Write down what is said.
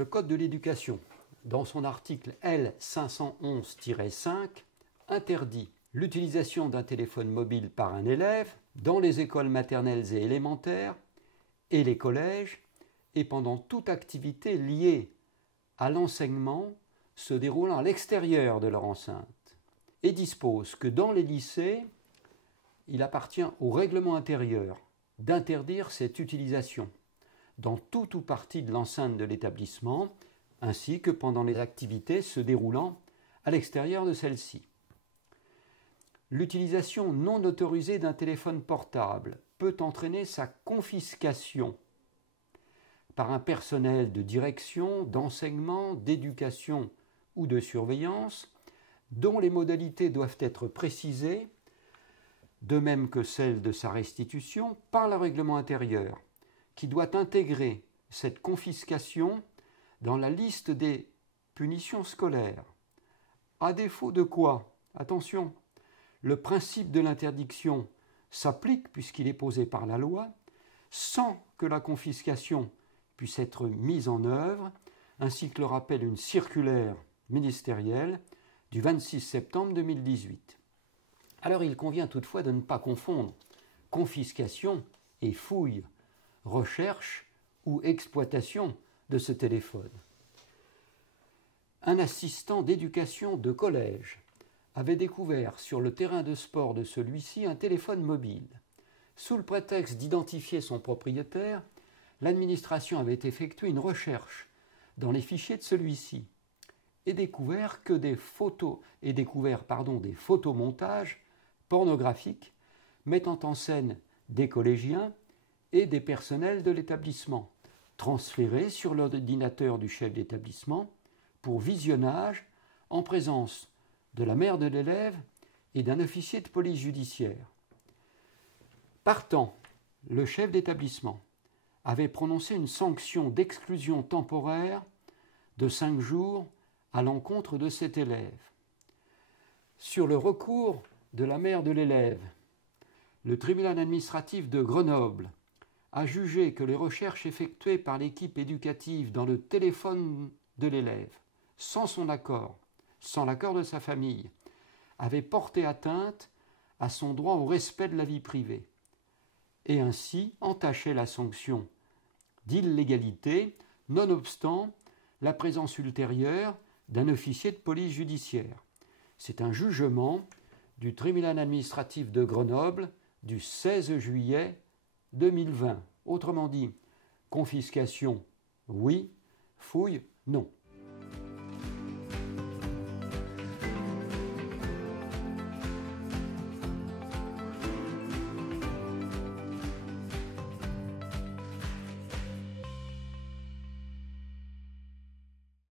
Le Code de l'éducation, dans son article L511-5, interdit l'utilisation d'un téléphone mobile par un élève dans les écoles maternelles et élémentaires et les collèges et pendant toute activité liée à l'enseignement se déroulant à l'extérieur de leur enceinte, et dispose que dans les lycées, il appartient au règlement intérieur d'interdire cette utilisation dans tout ou partie de l'enceinte de l'établissement, ainsi que pendant les activités se déroulant à l'extérieur de celle-ci. L'utilisation non autorisée d'un téléphone portable peut entraîner sa confiscation par un personnel de direction, d'enseignement, d'éducation ou de surveillance, dont les modalités doivent être précisées, de même que celles de sa restitution, par le règlement intérieur, qui doit intégrer cette confiscation dans la liste des punitions scolaires. À défaut de quoi, attention, le principe de l'interdiction s'applique puisqu'il est posé par la loi, sans que la confiscation puisse être mise en œuvre, ainsi que le rappelle une circulaire ministérielle du 26 septembre 2018. Alors il convient toutefois de ne pas confondre confiscation et fouille, recherche ou exploitation de ce téléphone. Un assistant d'éducation de collège avait découvert sur le terrain de sport de celui-ci un téléphone mobile. Sous le prétexte d'identifier son propriétaire, l'administration avait effectué une recherche dans les fichiers de celui-ci et découvert des photomontages pornographiques mettant en scène des collégiens et des personnels de l'établissement, transférés sur l'ordinateur du chef d'établissement pour visionnage en présence de la mère de l'élève et d'un officier de police judiciaire. Partant, le chef d'établissement avait prononcé une sanction d'exclusion temporaire de 5 jours à l'encontre de cet élève. Sur le recours de la mère de l'élève, le tribunal administratif de Grenoble a jugé que les recherches effectuées par l'équipe éducative dans le téléphone de l'élève, sans son accord, sans l'accord de sa famille, avaient porté atteinte à son droit au respect de la vie privée, et ainsi entaché la sanction d'illégalité, nonobstant la présence ultérieure d'un officier de police judiciaire. C'est un jugement du tribunal administratif de Grenoble du 16 juillet 2020. Autrement dit, confiscation, oui, fouille, non.